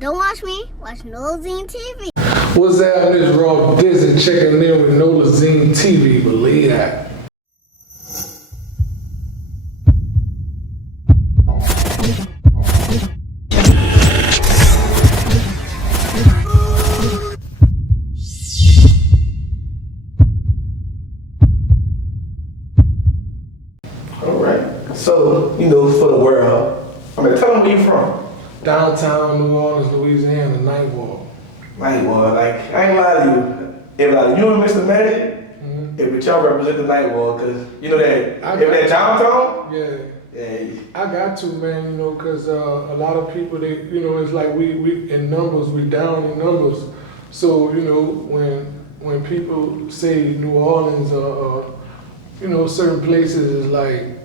Don't watch me, watch Nolazine TV. What's happening? It's Raw Disney checking in with Nolazine TV, believe that. Alright, so, for the world, tell them where you from. Downtown New Orleans, Louisiana, Ninth Ward. Ninth Ward, I ain't lie to you. If you and Mr. Magic, if y'all represent the Ninth Ward, because that downtown, yeah, I got to, man, because a lot of people, they, it's like we in numbers, we down in numbers. So, when people say New Orleans or, certain places is like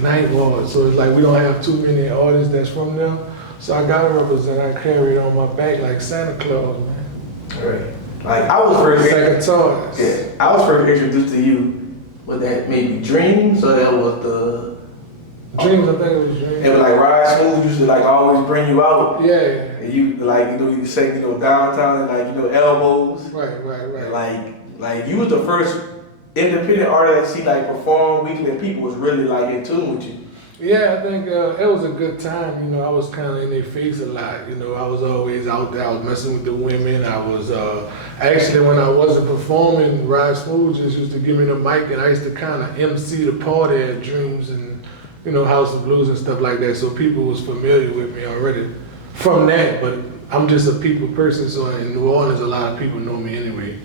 Ninth Ward, so it's like we don't have too many artists that's from there. So I gotta represent, I carry it on my back like Santa Claus, man. Right. Like I was first I was first introduced to you with that maybe Dreams, or that was the Dreams, I think it was Dreams. It was like Ride Smooth used to always bring you out. Yeah. And you you say, downtown and elbows. Right. And like you was the first independent artist I see perform weekly, and people was really in tune with you. Yeah, I think it was a good time. I was kind of in their face a lot. I was always out there. I was messing with the women. I was actually, when I wasn't performing, Ride Smooth just used to give me the mic, and I used to kind of MC the party at Dreams and House of Blues and stuff like that. So people was familiar with me already from that. But I'm just a people person, so in New Orleans, a lot of people know me anyway.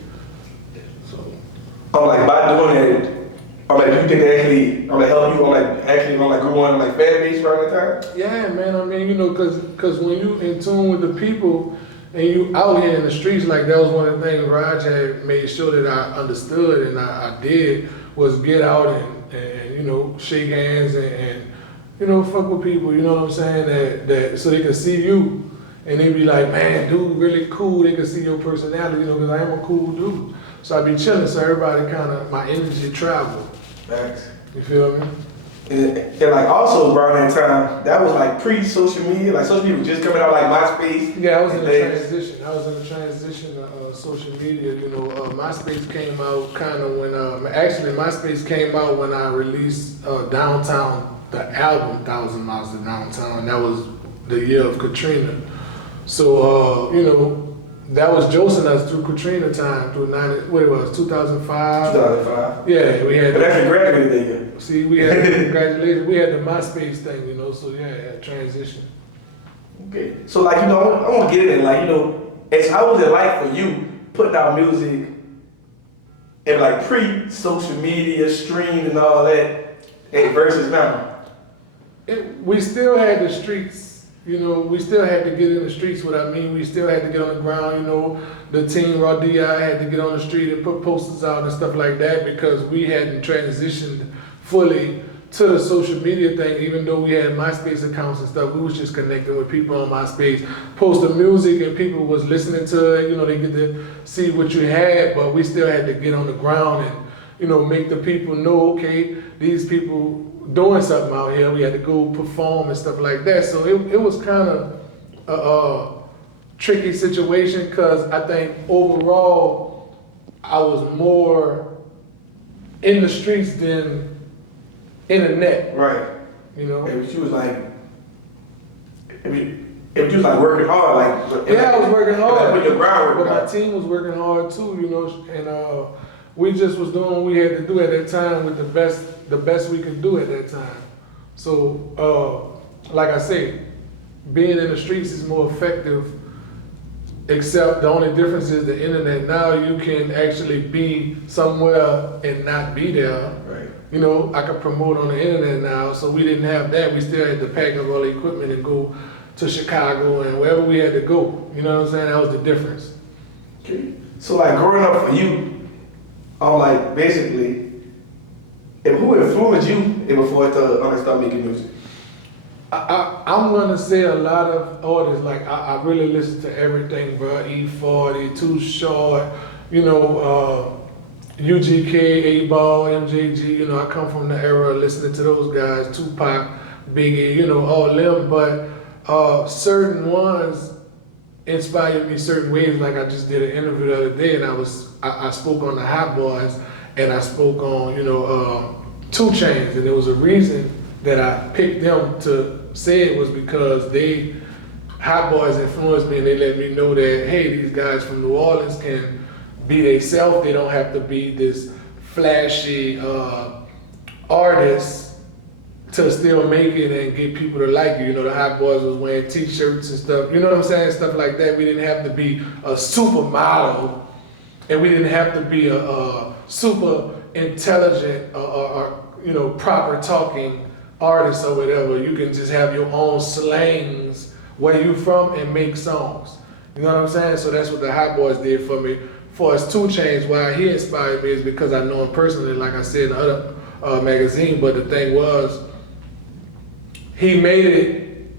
So. By doing that. Do you think they actually help you growing fan base around that time? Yeah, man. I mean, because when you in tune with the people and you out here in the streets, that was one of the things Raj had made sure that I understood and I did was get out and shake hands and fuck with people. You know what I'm saying? That so they can see you and they be like, man, dude, really cool. They can see your personality, because I am a cool dude. So I be chilling, so everybody my energy travel. Thanks. You feel me? And also around that time, that was pre-social media. Social media was just coming out MySpace. Yeah, I was in the transition. I was in the transition of social media. MySpace came out kind of when actually MySpace came out when I released Downtown, the album 1,000 Miles to Downtown. That was the year of Katrina. So that was Joseph us through Katrina time, through 2005. 2005. Yeah, we had. But actually graduated that year. See, we had congratulations. We had the MySpace thing, So yeah, transition. Okay, so I want to get in how was it for you putting out music and pre-social media, stream and all that, and versus now? We still had the streets. We still had to get in the streets. What I mean, we still had to get on the ground. The team Raw DI had to get on the street and put posters out and stuff like that because we hadn't transitioned fully to the social media thing. Even though we had MySpace accounts and stuff, we was just connecting with people on MySpace, posting music, and people was listening to it. They get to see what you had, but we still had to get on the ground and make the people know, okay, these people doing something out here. We had to go perform and stuff like that. So it was kind of a tricky situation because I think overall I was more in the streets than in the net. Right. It was working hard. Yeah, I was working hard. With your groundwork. But my team was working hard too, and we just was doing what we had to do at that time with the best we could do at that time. So, like I say, being in the streets is more effective, except the only difference is the internet. Now you can actually be somewhere and not be there. Right. I could promote on the internet now, so we didn't have that. We still had to pack up all the equipment and go to Chicago and wherever we had to go. You know what I'm saying? That was the difference. Okay. So growing up for you, basically, who influenced you before to start making music? I'm gonna say a lot of artists. I really listen to everything, bro. E40, Too Short, UGK, A-Ball, MJG. I come from the era of listening to those guys, Tupac, Biggie, all them. But certain ones inspired me certain ways. Like I just did an interview the other day, and I spoke on the Hot Boys, and I spoke on 2 Chainz, and there was a reason that I picked them to say it was because Hot Boys influenced me, and they let me know that hey, these guys from New Orleans can be themselves. They don't have to be this flashy artist to still make it and get people to like you. You know, the Hot Boys was wearing t-shirts and stuff. You know what I'm saying? Stuff like that. We didn't have to be a supermodel, and we didn't have to be a super intelligent or proper talking artist or whatever. You can just have your own slangs, where you from, and make songs. You know what I'm saying? So that's what the Hot Boys did for me. For us 2 Chainz, why he inspired me is because I know him personally, like I said in the other magazine. But the thing was, he made it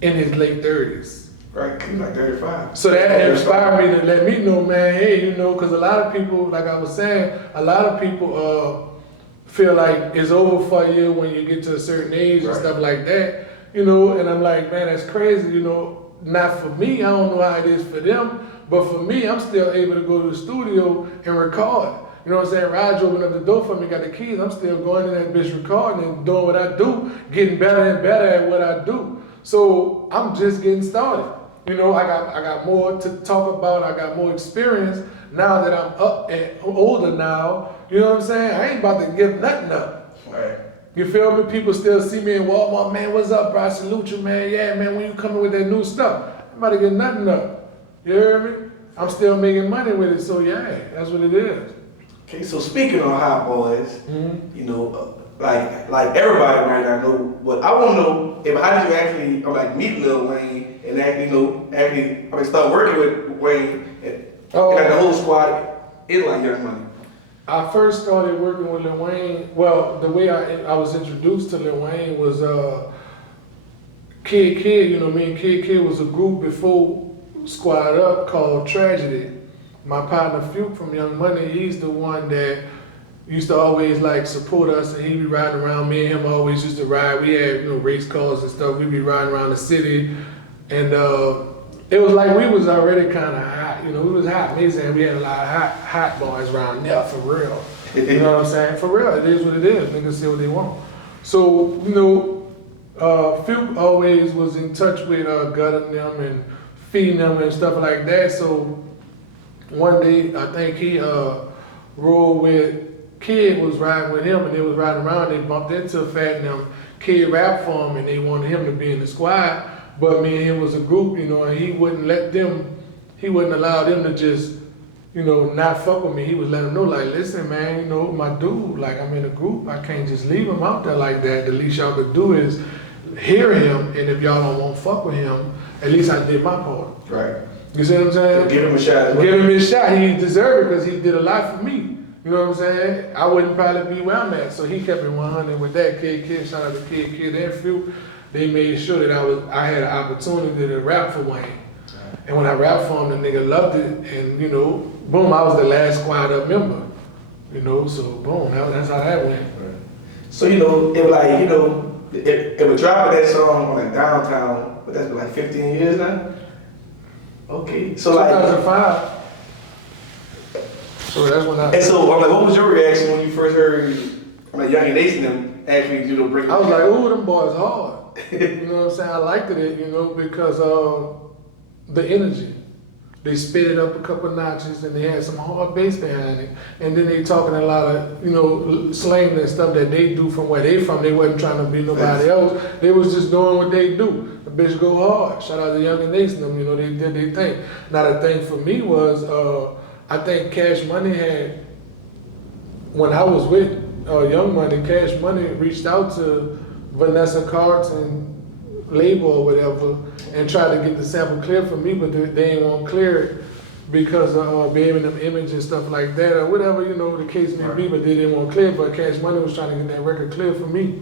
in his late 30s. Right, he's like 35. So that inspired me to let me know, man, hey, because a lot of people, like I was saying, a lot of people feel like it's over for you when you get to a certain age and stuff like that, and I'm like, man, that's crazy, not for me, I don't know how it is for them, but for me, I'm still able to go to the studio and record. You know what I'm saying? Raj opened up the door for me, got the keys. I'm still going in that bitch recording and doing what I do, getting better and better at what I do. So I'm just getting started. I got more to talk about. I got more experience now that I'm up and older now. You know what I'm saying? I ain't about to give nothing up. Right. You feel me? People still see me in Walmart. Man, what's up, bro? I salute you, man. Yeah, man, when you coming with that new stuff? I'm about to get nothing up. You hear me? I'm still making money with it. So yeah, that's what it is. Okay, so speaking of Hot Boys, like everybody right now know, but I want to know how did you actually meet Lil Wayne and actually start working with Wayne and the whole squad is like Young Money. I first started working with Lil Wayne. Well, the way I was introduced to Lil Wayne was Kid. Me and Kid was a group before Sqad Up called Tragedy. My partner Fuke from Young Money, he's the one that used to always support us, and he'd be riding around. Me and him always used to ride. We had race cars and stuff. We'd be riding around the city, and it was like we was already kind of hot. We was hot. Me saying we had a lot of hot boys around there for real. You know what I'm saying? For real, it is what it is. Niggas say what they want. So Fuke always was in touch with gutting them and feeding them and stuff like that. So one day, I think he rode with Kid, was riding with him, and they was riding around. They bumped into Fat and them. Kid rapped for him, and they wanted him to be in the squad. But me and him was a group, and he wouldn't allow them to just, not fuck with me. He was letting them know, listen, man, my dude, I'm in a group. I can't just leave him out there like that. The least y'all could do is hear him, and if y'all don't want to fuck with him, at least I did my part. Right. You see what I'm saying? Give him a shot. Give him his shot. He deserved it because he did a lot for me. You know what I'm saying? I wouldn't probably be where I'm at. So he kept it 100 with that. Kid, shout out to Kid and Fuke. They made sure that I had an opportunity to rap for Wayne. And when I rapped for him, the nigga loved it. And boom, I was the last Sqad Up member. So boom, that's how that went. Right. So it was dropping that song on downtown, but that's been 15 years now. Okay, so 2005. So that's when And so what was your reaction when you first heard Young and Nation them actually bring? I was like, ooh, them boys hard. You know what I'm saying? I liked it, because the energy. They sped it up a couple notches, and they had some hard bass behind it. And then they talking a lot of, slang and stuff that they do from where they from. They wasn't trying to be nobody else. They was just doing what they do. The bitch go hard. Shout out to Young and Nation, them, they did their thing. Now the thing for me was, I think Cash Money had, when I was with Young Money, Cash Money reached out to Vanessa Carlton label or whatever and tried to get the sample clear for me, but they didn't want to clear it because of baby them image and stuff like that or whatever, the case may be, but they didn't want to clear it, but Cash Money was trying to get that record clear for me.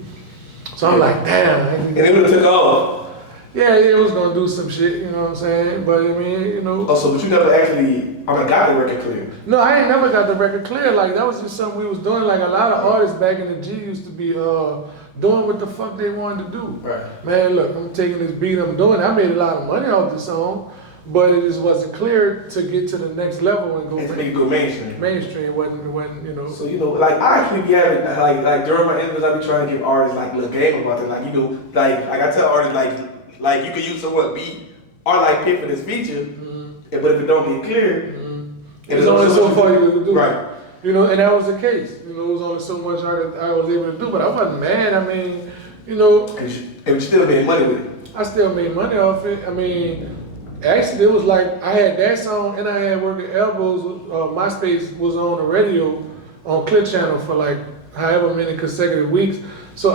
So I'm like, damn. And it would have took off. Yeah, it was gonna do some shit, you know what I'm saying? But I mean, Oh, so but you never actually got the record clear? No, I ain't never got the record clear. That was just something we was doing. A lot of artists back in the G used to be doing what the fuck they wanted to do. Right. Man, look, I'm taking this beat, I'm doing it. I made a lot of money off the song, but it just wasn't clear to get to the next level and go And to make it go mainstream. mainstream. Wasn't you know. So like I actually be having like during my interviews, I be trying to give artists like little game about it. Like like I tell artists like you can use someone beat or like pick for this feature, but if it don't get clear, it's only so far you can do. Right. You know, and that was the case. You know, it was only so much I was able to do, but I wasn't mad. I mean, you know. And you still made money with it. I still made money off it. I mean, actually, it was like I had that song and I had Working Elbows. MySpace was on the radio on Clear Channel for like however many consecutive weeks. So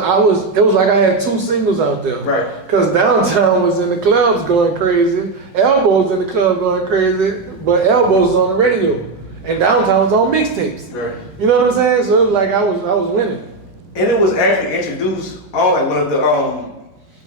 it was like I had 2 singles out there. Right. Because Downtown was in the clubs going crazy, Elbows in the club going crazy, but Elbows was on the radio. And Downtown was on mixtapes. Right. You know what I'm saying? So it was like I was winning. And it was actually introduced on like one of the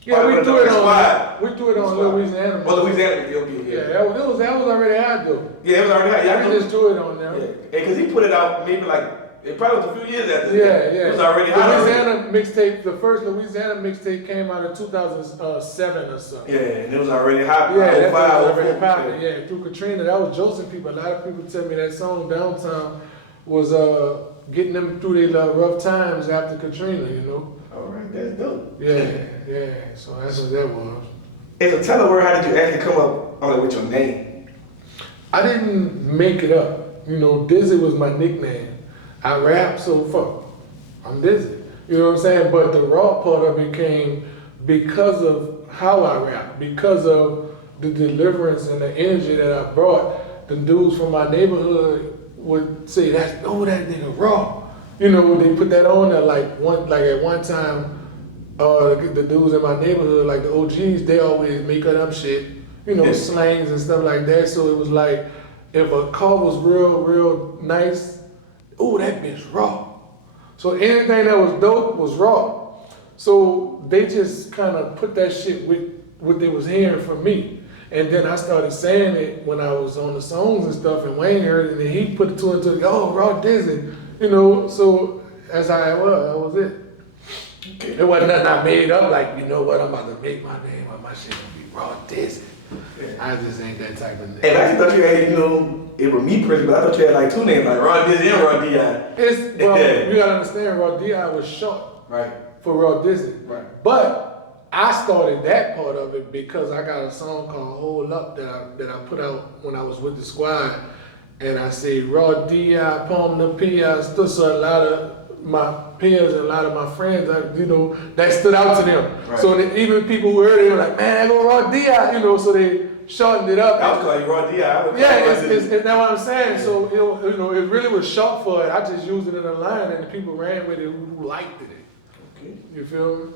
Yeah, we threw it on Sqad. Louisiana. Well, Louisiana, okay, Yeah, that was already out though. Yeah, it was already out. I Yeah, can just threw it on there. Yeah, because he put it out maybe like it probably was a few years after. Yeah. It was already out. Louisiana mixtape, the first Louisiana mixtape came out in 2007 or something. Yeah, and it was already hot. Yeah, that was 05, already popping. Yeah, through Katrina, that was josing people. A lot of people tell me that song Downtown was getting them through their rough times after Katrina. You know. All right, that's dope. Yeah. So that's what that was. And so tell the word, how did you actually come up on it with your name? I didn't make it up. You know, Dizzy was my nickname. I rap, so fuck, I'm Dizzy. You know what I'm saying? But the raw part of it came because of how I rap, because of the deliverance and the energy that I brought. The dudes from my neighborhood would say, that nigga raw. You know, they put that on there like at one time, the dudes in my neighborhood, like the OGs, they always making up shit, you know, slangs and stuff like that. So it was like, if a car was real nice, that bitch raw. So anything that was dope was raw. So they just kind of put that shit with what they was hearing from me. And then I started saying it when I was on the songs and stuff, and Wayne heard it, and then he put it two and two, raw Dizzy. You know, so that's how it was. That was it. Okay. It wasn't nothing I made up like, you know what, I'm about to make my name or my shit gonna be raw Dizzy. Yeah. I just ain't that type of name. And I thought you had, it was me personally, but I thought you had like 2 names, like Raw Dizzy and Raw D.I. You gotta understand, Raw D.I. was short right for Raw Dizzy. Right. But I started that part of it because I got a song called Hold Up that I put out when I was with the Sqad. And I say Raw D.I., Palm the P.I. So a lot of my peers and a lot of my friends, that stood out to them. Right. So even people who heard it were like, man, I go Raw D.I., so they shortened it up. I was calling you Raw D.I. Yeah, it's that what I'm saying. Yeah. So it really was short for it. I just used it in a line, and the people ran with it who liked it. Okay. You feel me?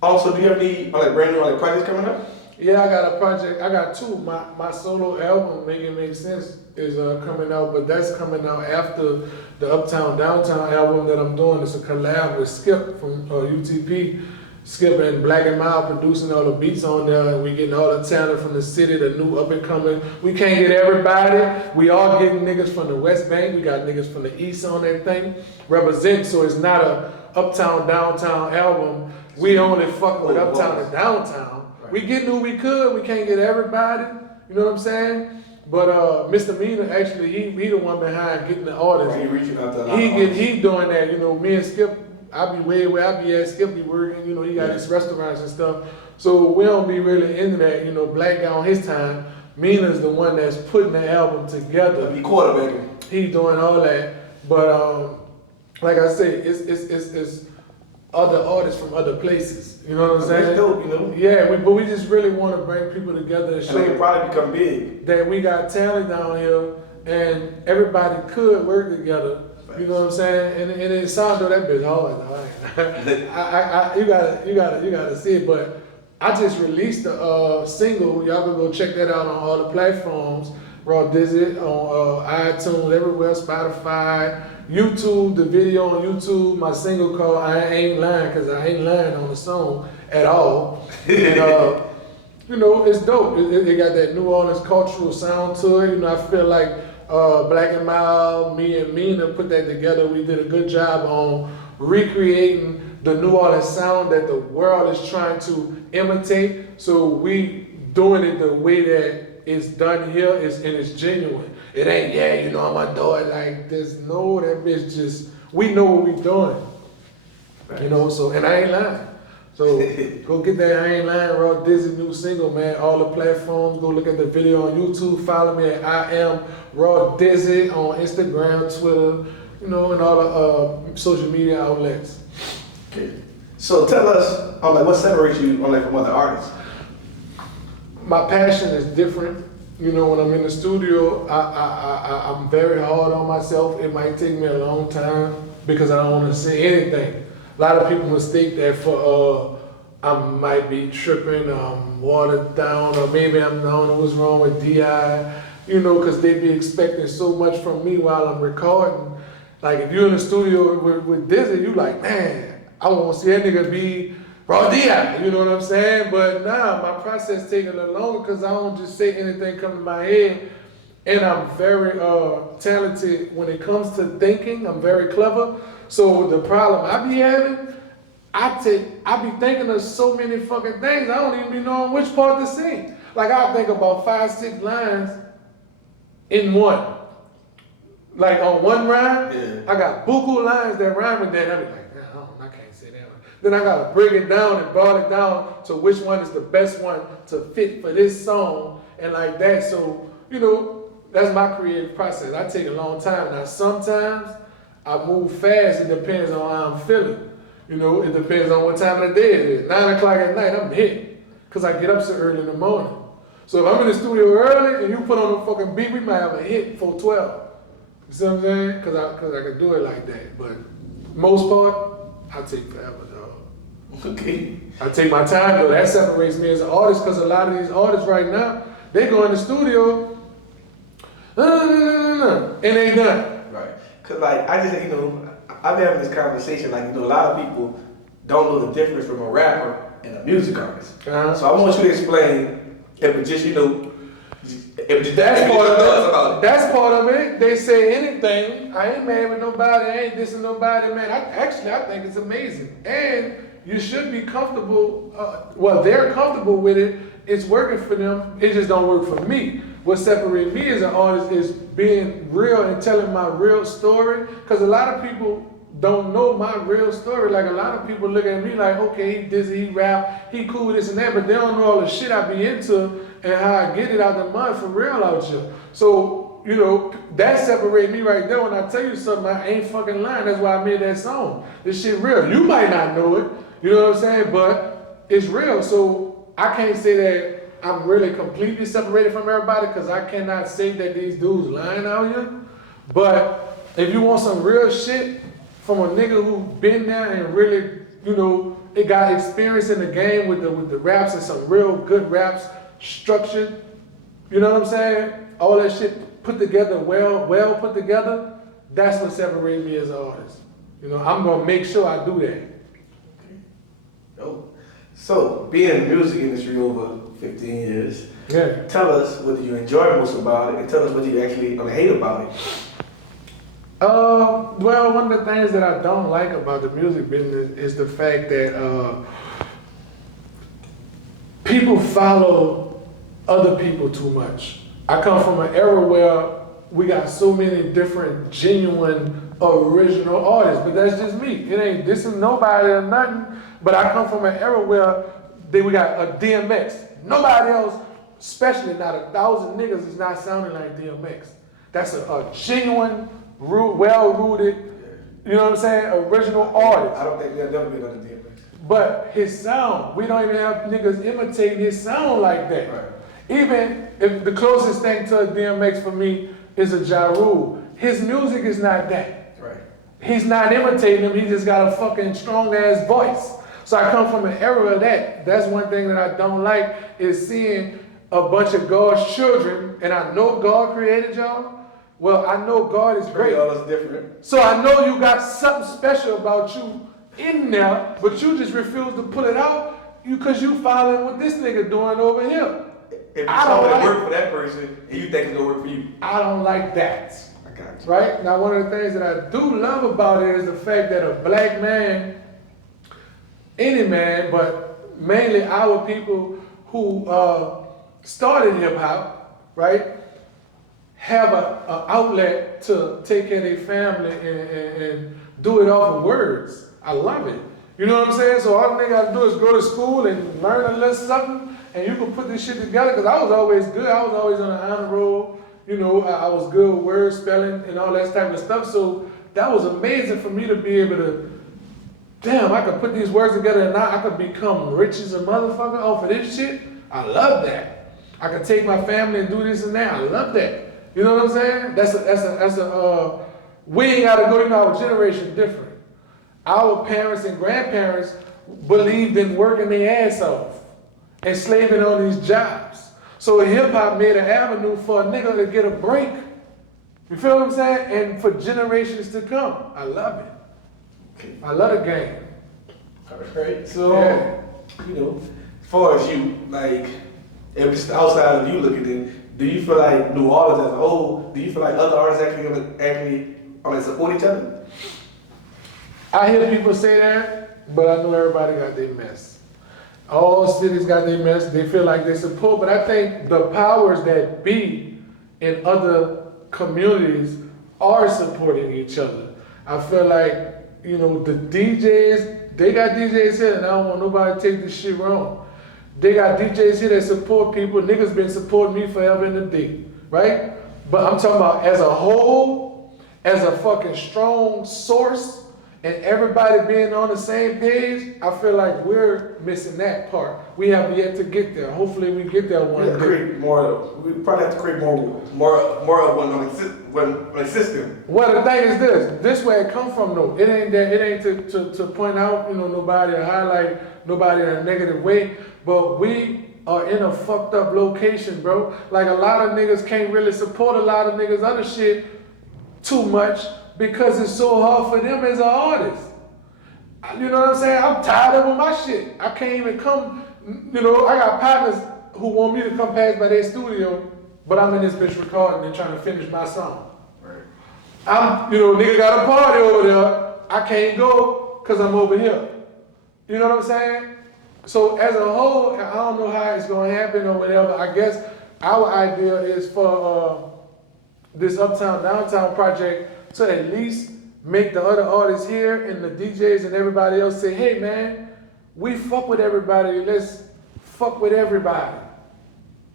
Also, do you have any brand new projects coming up? Yeah, I got a project. I got 2. My solo album, Make It Make Sense, is coming out, but that's coming out after the Uptown Downtown album that I'm doing. It's a collab with Skip from UTP. Skip and Black and Mild producing all the beats on there, and we getting all the talent from the city, the new up and coming. We can't get everybody. We all getting niggas from the West Bank. We got niggas from the East on that thing. Represent, so it's not a Uptown Downtown album. We only fucking with Uptown and Downtown. We getting who we could. We can't get everybody. You know what I'm saying? But Mr. Mina, actually, he the one behind getting the artists. He reaching out to he doing that. Me and Skip, I be way where I be at. Skip be working. He got his restaurants and stuff. So we don't be really into that. Black guy on his time. Mina's the one that's putting the album together. He quarterbacking. He doing all that. But like I say, it's other artists from other places. You know what I'm saying? That's dope, Yeah, but we just really want to bring people together and show they can probably become big. that we got talent down here and everybody could work together. You know what I'm saying? And it sounds though that bitch hard. You gotta see it. But I just released a single. Y'all can go check that out on all the platforms. Raw Dizzy on iTunes, everywhere, Spotify, YouTube, the video on YouTube, my single called I Ain't Lying, because I ain't lying on the song at all. And, it's dope. It got that New Orleans cultural sound to it. I feel like Black and Mild, me and Mina put that together. We did a good job on recreating the New Orleans sound that the world is trying to imitate. So we doing it the way that it's done here, and it's genuine. It ain't, yeah, you know, I'ma do it like this. No, that bitch just, we know what we doing. You know, so, and I ain't lying. So go get that I Ain't Lying Raw Dizzy new single, man. All the platforms, go look at the video on YouTube. Follow me at I Am Raw Dizzy on Instagram, Twitter, you know, and all the social media outlets. Okay. So tell us, like, what separates you, like, from other artists? My passion is different. You know, when I'm in the studio, I'm very hard on myself. It might take me a long time because I don't want to say anything. A lot of people mistake that for I might be tripping, watered down, or maybe I don't know what's wrong with DI, you know, because they be expecting so much from me while I'm recording. Like, if you're in the studio with Dizzy, you like, man, I want to see that nigga be raw DI, you know what I'm saying? But nah, my process taking a little longer because I don't just say anything come to my head. And I'm very talented when it comes to thinking. I'm very clever. So the problem I be having, I be thinking of so many fucking things, I don't even be knowing which part to sing. Like, I'll think about 5, 6 lines in one. Like, on one rhyme, I got buku lines that rhyme with that. I be like, nah, I can't say that one. Then I gotta break it down and boil it down to which one is the best one to fit for this song and like that. So, you know, that's my creative process. I take a long time. Now, sometimes I move fast. It depends on how I'm feeling. You know, it depends on what time of the day it is. 9 o'clock at night, I'm hit. Because I get up so early in the morning. So if I'm in the studio early and you put on a fucking beat, we might have a hit for 12. You see what I'm saying? Because I can do it like that. But most part, I take forever, dog. Okay. I take my time, though. That separates me as an artist because a lot of these artists right now, they go in the studio, and they done. Right. Cause like I just, you know, I've been having this conversation. Like, you know, a lot of people don't know the difference from a rapper and a music artist. Uh-huh. So I want you to explain if it just, you know, That's part of it. That's part of it. They say anything. I ain't mad with nobody. I ain't dissing nobody, man. I think it's amazing. And you should be comfortable. Well, they're comfortable with it. It's working for them. It just don't work for me. What separates me as an artist is being real and telling my real story. Because a lot of people don't know my real story. Like, a lot of people look at me like, okay, he dizzy, he rap, he cool, this and that, but they don't know all the shit I be into and how I get it out the mud for real out here. So, you know, that separates me right there. When I tell you something, I ain't fucking lying. That's why I made that song. This shit real. You might not know it, you know what I'm saying? But it's real. So I can't say that I'm really completely separated from everybody because I cannot say that these dudes lying out here. But if you want some real shit from a nigga who been there and really, you know, it got experience in the game with the raps and some real good raps, structured, you know what I'm saying? All that shit put together, well put together, that's what separates me as an artist. You know, I'm gonna make sure I do that. Oh. So, being in the music industry over 15 years, tell us what do you enjoy most about it, and tell us what you actually hate about it. Well, one of the things that I don't like about the music business is the fact that people follow other people too much. I come from an era where we got so many different genuine original artists, but that's just me. It ain't dissing nobody or nothing, but I come from an era where we got a DMX. Nobody else, especially not 1,000 niggas, is not sounding like DMX. That's a genuine, well-rooted, you know what I'm saying, original artist. I don't think there'll never be another DMX. But his sound, we don't even have niggas imitating his sound like that. Right. Even if the closest thing to a DMX for me is a Ja Rule, his music is not that. Right. He's not imitating him, he just got a fucking strong ass voice. So I come from an era of that. That's one thing that I don't like is seeing a bunch of God's children, and I know God created y'all. Well, I know God is great. All is different. So I know you got something special about you in there, but you just refuse to pull it out because you following what this nigga doing over here. If you saw it work for that person, and you think it's gonna work for you. I don't like that. I got you. Right? Now, one of the things that I do love about it is the fact that a black man, any man, but mainly our people who started hip hop, right, have a outlet to take care of their family and do it off of words. I love it. You know what I'm saying? So all the nigga gotta do is go to school and learn a little something, and you can put this shit together. Cause I was always good. I was always on the honor roll. You know, I was good with word spelling and all that type of stuff. So that was amazing for me to be able to, damn, I could put these words together and now I could become rich as a motherfucker off of this shit. I love that. I could take my family and do this and that. I love that. You know what I'm saying? That's a we ain't gotta go, you know, our generation different. Our parents and grandparents believed in working their ass off and slaving on these jobs. So hip hop made an avenue for a nigga to get a break. You feel what I'm saying? And for generations to come. I love it. Okay. I love the game. All right. So, Yeah. you know, as far as you, like, if it's outside of you looking at, do you feel like New Orleans as a whole, do you feel like other artists actually support each other? I hear people say that, but I know everybody got their mess. All cities got their mess. They feel like they support, but I think the powers that be in other communities are supporting each other. I feel like, you know, the DJs, they got DJs here, and I don't want nobody to take this shit wrong. They got DJs here that support people. Niggas been supporting me forever and a day, right? But I'm talking about as a whole, as a fucking strong source, and everybody being on the same page, I feel like we're missing that part. We have yet to get there. Hopefully we get there one day. We probably have to create more of one system. Well, the thing is this where it come from though. It ain't to point out, you know, nobody or highlight nobody in a negative way, but we are in a fucked up location, bro. Like a lot of niggas can't really support a lot of niggas other shit too much because it's so hard for them as an artist. You know what I'm saying? I'm tired of my shit. I can't even come, you know, I got partners who want me to come past by their studio, but I'm in this bitch recording and trying to finish my song. Right. You know, nigga got a party over there. I can't go because I'm over here. You know what I'm saying? So as a whole, I don't know how it's going to happen or whatever. I guess our idea is for this Uptown Downtown project to at least make the other artists here and the DJs and everybody else say, hey man, we fuck with everybody, let's fuck with everybody.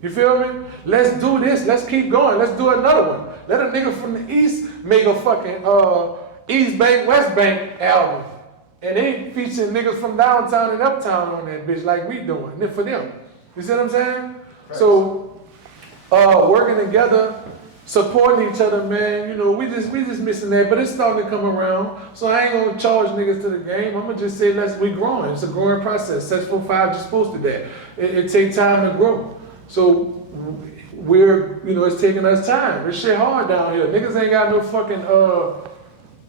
You feel me? Let's do this, let's keep going, let's do another one. Let a nigga from the East make a fucking East Bank, West Bank album. And they featuring niggas from downtown and uptown on that bitch like we doing, for them. You see what I'm saying? Right. So, working together, supporting each other, man, you know, we just missing that, but it's starting to come around. So I ain't gonna charge niggas to the game. I'm gonna just say we growing. It's a growing process. Sexual 5 just supposed to that. It takes time to grow. So we're, you know, it's taking us time. This shit hard down here. Niggas ain't got no fucking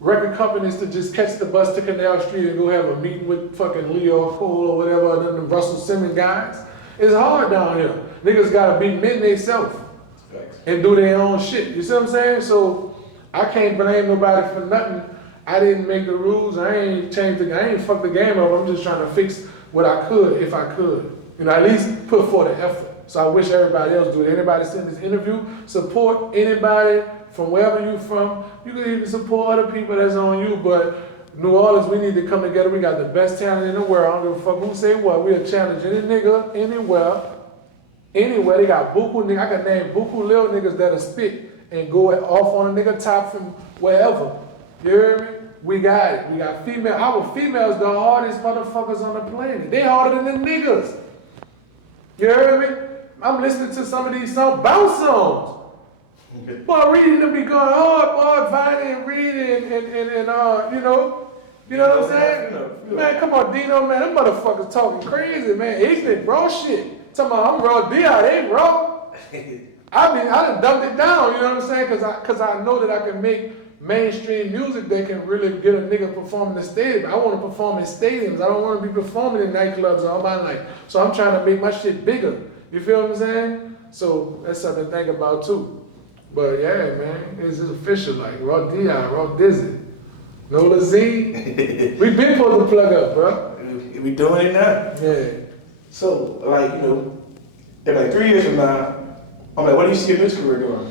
record companies to just catch the bus to Canal Street and go have a meeting with fucking Leo Cole or whatever, and then the Russell Simmons guys. It's hard down here. Niggas gotta be men themselves and do their own shit. You see what I'm saying? So I can't blame nobody for nothing. I didn't make the rules. I ain't fucked the game up. I'm just trying to fix what I could, if I could. You know, at least put forth the effort. So I wish everybody else do it. Anybody send this interview, support anybody from wherever you from. You can even support other people that's on you, but New Orleans, we need to come together. We got the best talent in the world. I don't give a fuck who say what. We'll challenge any nigga, anywhere. Anywhere, they got buku niggas. I can name buku little niggas that'll spit and go off on a nigga top from wherever. You hear me? We got it. We got female. Our females, the hardest motherfuckers on the planet. They harder than the niggas. You hear me? I'm listening to some of these bounce songs. Boy, reading them be going hard, boy, finding and reading and you know what I'm saying? Man, come on, Dino, man, them motherfuckers talking crazy, man. Ignorant, raw shit. Talking about I'm raw D.I., they raw. I done dumped it down, you know what I'm saying? Cause I know that I can make mainstream music that can really get a nigga performing in the stadium. I want to perform in stadiums. I don't want to be performing in nightclubs all my life. So I'm trying to make my shit bigger. You feel what I'm saying? So that's something to think about too. But yeah, man, it's just official, like raw D.I., raw Dizzy. Nolazine. We been supposed to plug up, bro. We doing it now. Yeah. So, like, you know, in like 3 years from now, I'm like, what do you see your music career doing?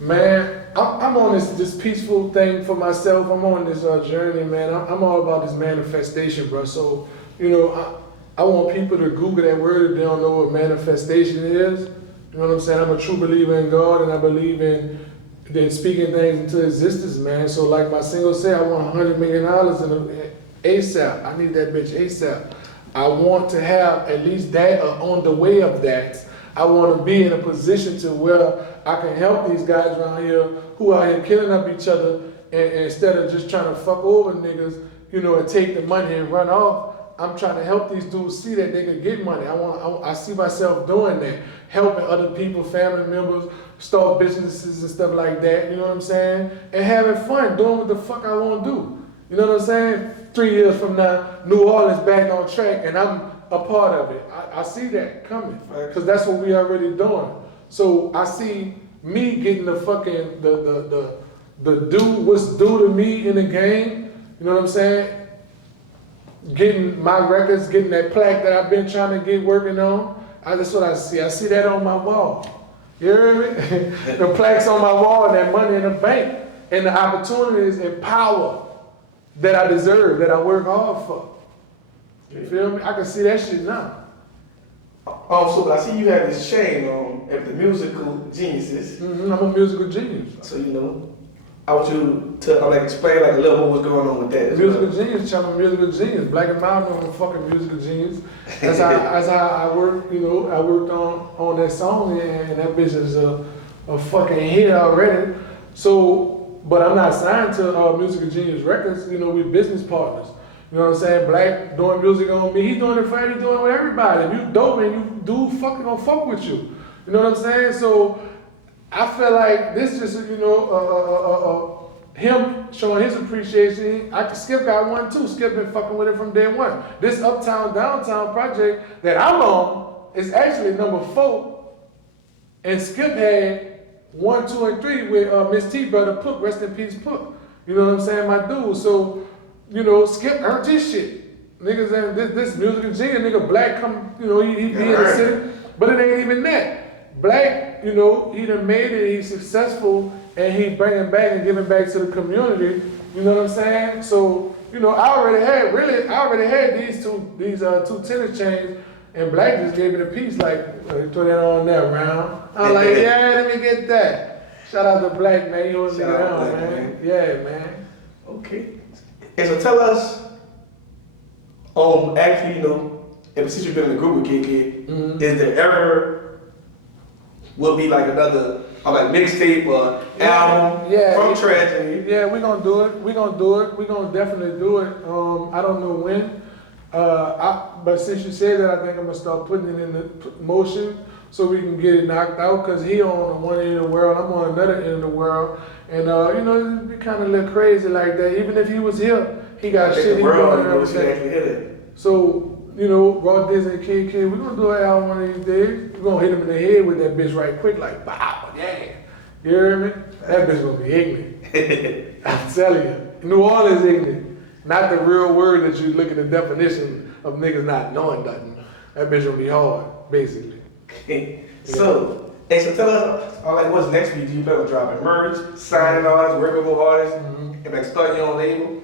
Man, I'm on this peaceful thing for myself. I'm on this journey, man. I'm all about this manifestation, bro. So, you know, I want people to Google that word if they don't know what manifestation is. You know what I'm saying? I'm a true believer in God, and I believe in speaking things into existence, man. So like my single said, I want $100 million in ASAP. I need that bitch ASAP. I want to have at least that or on the way of that. I want to be in a position to where I can help these guys around here who are here killing up each other, and instead of just trying to fuck over niggas, you know, and take the money and run off, I'm trying to help these dudes see that they can get money. I see myself doing that, helping other people, family members, start businesses and stuff like that, you know what I'm saying? And having fun, doing what the fuck I want to do. You know what I'm saying? 3 years from now, New Orleans back on track, and I'm a part of it. I see that coming, because that's what we already doing. So I see me getting the fucking, what's due to me in the game, you know what I'm saying? Getting my records, getting that plaque that I've been trying to get working on. That's what I see. I see that on my wall. You hear me? The plaques on my wall and that money in the bank and the opportunities and power that I deserve, that I work hard for. You feel me? I can see that shit now. So I see you have this chain on at the musical geniuses. I'm a musical genius. So you know, I want you to explain like a little more what's going on with that. Musical genius, I'm a musical genius. Black and Mild, I'm a fucking musical genius. That's how I work. You know, I worked on that song, and that bitch is a fucking hit already. So, but I'm not signed to Musical Genius Records. You know, we're business partners. You know what I'm saying? Black doing music on me. He's doing it for he's doing it with everybody. If you dope and you dude fucking gonna fuck with you. You know what I'm saying? So I feel like this is, you know, him showing his appreciation. Skip got one too. Skip been fucking with it from day one. This Uptown Downtown project that I'm on is actually number 4. And Skip had 1, 2, and 3 with Miss T Brother Pook, rest in peace Pook. You know what I'm saying? My dude. So, you know, Skip earned his shit. Niggas and this musical genius, nigga Black come, you know, he be in the city. But it ain't even that. Black, you know, he done made it, he's successful, and he bringing back and giving back to the community. You know what I'm saying? So, you know, I already had these two tennis chains, and Black just gave it a piece, like, throw that on that round. I'm like, yeah, let me get that. Shout out to Black, man. You hold me down, man. Yeah, man. Okay. And so tell us, actually, you know, since you've been in the group with KK, is there ever will be like another mixtape or album from Tragedy? Yeah, we're gonna do it. We're gonna definitely do it. I don't know when. But since you said that, I think I'm gonna start putting it in the motion so we can get it knocked out. Cause he on one end of the world, I'm on another end of the world, and you know, it'd be kind of a little crazy like that. Even if he was here, he got shit he doing and everything. So, you know, Raw Disney and KK, we're gonna do an album one of these days. We're gonna hit him in the head with that bitch right quick, like, wow, yeah. You hear me? That bitch gonna be ignorant. I'm telling you. New Orleans ignorant. Not the real word that you look at the definition of niggas not knowing nothing. That bitch gonna be hard, basically. So tell us, what's next for you? Do you plan on dropping merch, signing artists, working with artists, and starting your own label?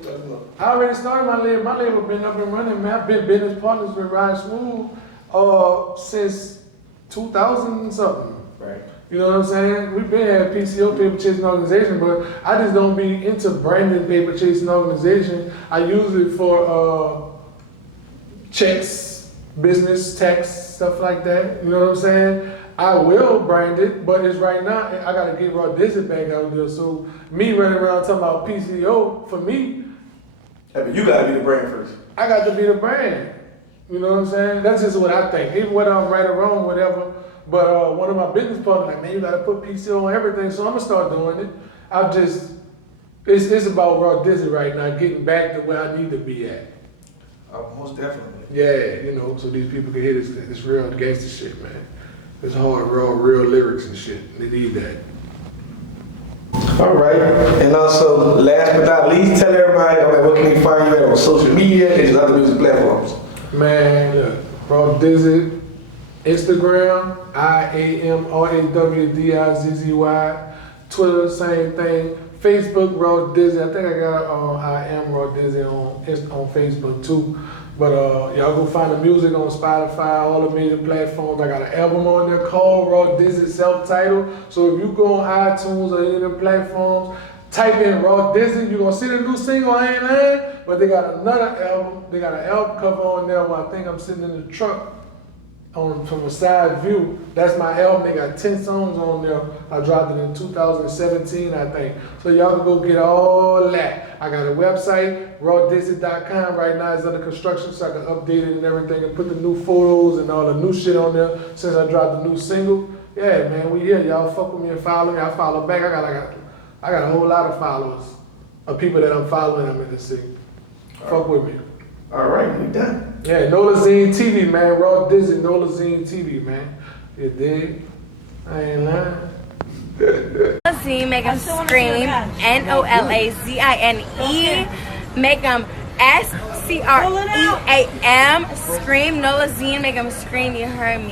I already started my label. My label been up and running, man. I've been business partners with Ryan Smooth since 2000 something. Right. You know what I'm saying? We've been at PCO, Paper Chasing Organization, but I just don't be into branded Paper Chasing Organization. I use it for checks, business, tax, stuff like that. You know what I'm saying? I will brand it, but it's right now, I gotta get Raw Disney back out there. So me running around talking about PCO, for me, you gotta be the brand first. I got to be the brand. You know what I'm saying? That's just what I think. Even whether I'm right or wrong, whatever. But one of my business partners like, man, you gotta put PCO on everything. So I'm gonna start doing it. It's about Raw Disney right now, getting back to where I need to be at. Most definitely. Yeah, you know, so these people can hear this real gangster shit, man. It's hard, real lyrics and shit. They need that. All right, and also, last but not least, tell everybody what can they find you at on social media and other music platforms. Man, look, Raw Dizzy, Instagram, IAMRAWDIZZY. Twitter, same thing. Facebook, Raw Dizzy. I think I got I am Raw Dizzy on Facebook too. But y'all go find the music on Spotify, all the major platforms. I got an album on there called Raw Dizzy, self-titled. So if you go on iTunes or any of the platforms, type in Raw Dizzy, you're gonna see the new single, I Ain't Lying. But they got another album, they got an album cover on there where I think I'm sitting in the truck from a side view. That's my album. They got 10 songs on there. I dropped it in 2017, I think. So y'all can go get all that. I got a website, rawdizzy.com. Right now it's under construction, so I can update it and everything and put the new photos and all the new shit on there since I dropped the new single. Yeah, man, we here. Y'all fuck with me and follow me. I follow back. I got a whole lot of followers of people that I'm following. I'm in the city. Fuck with me. All right, we done. Yeah, Nolazine TV, man. Raw Dizzy, Nolazine TV, man. You dig? I ain't lying. Nolazine, make them scream. Nolazine. Make them SCREAM. Scream. Nolazine, make them scream. You heard me.